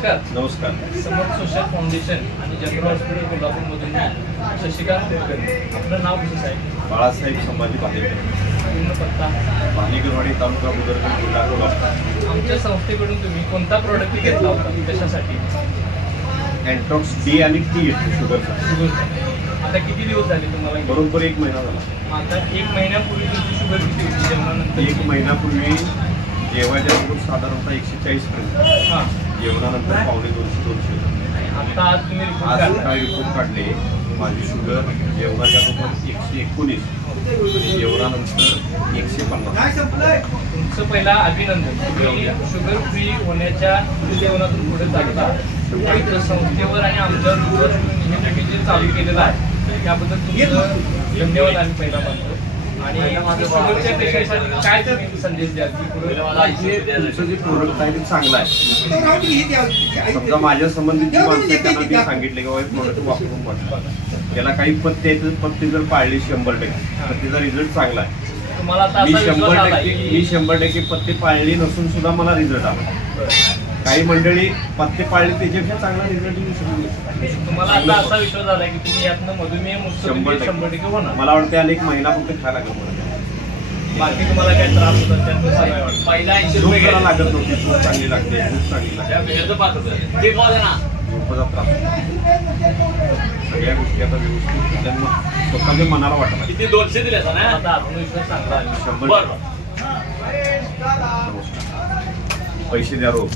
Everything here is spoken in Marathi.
नमस्कार. नमस्कार. समर्थ सोशल फाउंडेशन आणि जनरल हॉस्पिटल कोल्हापूरमधून मी शशिकांत कुलकर्णी. आपलं नाव कसं आहे? बाळासाहेब संभाजी पालेकर, पूर्ण पत्ता? भानीगरवाडी तालुका बुदरगड जिल्हा कोल्हापूर. आमच्या संस्थेकडून तुम्ही कोणता प्रोडक्ट घेतला होता, कशासाठी? अँट्रॉक्स डी आणि टी शुगरचा. शुगरचा. आता किती दिवस झाले तुम्हाला? बरोबर 1 महिना झाला. आता 1 महिन्यापूर्वी तुमची शुगर किती होती जेवणानंतर? 1 महिन्यापूर्वी जेवायच्या बरोबर साधारणतः 140 पर्यंत, हां. जेवणानंतर पावणे 200. आता आज तुम्ही रिपोर्ट आज काढला. काय रिपोर्ट काढले, माझी शुगर जेवणाच्या बरोबर 119, जेवणानंतर 150. तुमचं पहिला अभिनंदन. तुम्ही शुगर फ्री होण्याच्या जेवणातून पुढे चालता. इथं संस्थेवर आणि आमच्यावर विश्वास ठेवून हे तुम्ही जे चालू केलेलं आहे त्याबद्दल तुमचं धन्यवाद आम्ही पहिला मानतो. आणि शुगरच्या पेशंटसाठी काय तुम्ही संदेश द्याल की पुढे तुमचं जे प्रोडक्ट आहे ते चांगलं आहे. समजा माझ्या संबंधित जी माणसं आहेत त्यांना मी सांगितले की बाबा हे प्रोडक्ट वापरून बघा. त्याला काही पथ्य आहेत, पथ्य जर पाळली 100% तर त्याचा रिझल्ट चांगला आहे. तुम्हाला आता मी असा विश्वास आला 100% पथ्य पाळली नसून सुद्धा मला रिझल्ट आला. काही मंडळी पथ्य पाळली त्याच्यापेक्षा चांगला रिझल्ट येऊ शकतो. तुम्हाला आता असा विश्वास आला की तुम्ही यातनं मधुमेह मुक्त 100% होणार. मला वाटतं अनेक महिना फक्त खायला लागलं. बाकी तुम्हाला काय त्रास होतात त्यातनं सगळं वाटतं. पहिला 80 झोप रुपये जरा लागत नव्हती, झोप चांगली लागते, झोप चांगली लागते, झोपाचा त्रास. सगळ्या गोष्टी आता व्यवस्थित त्यांना स्वतःच्या मनाला वाटला. किती 200 दिले ना? आता आत्मविश्वास चांगला आहे. 100%. पैसे द्या रोज.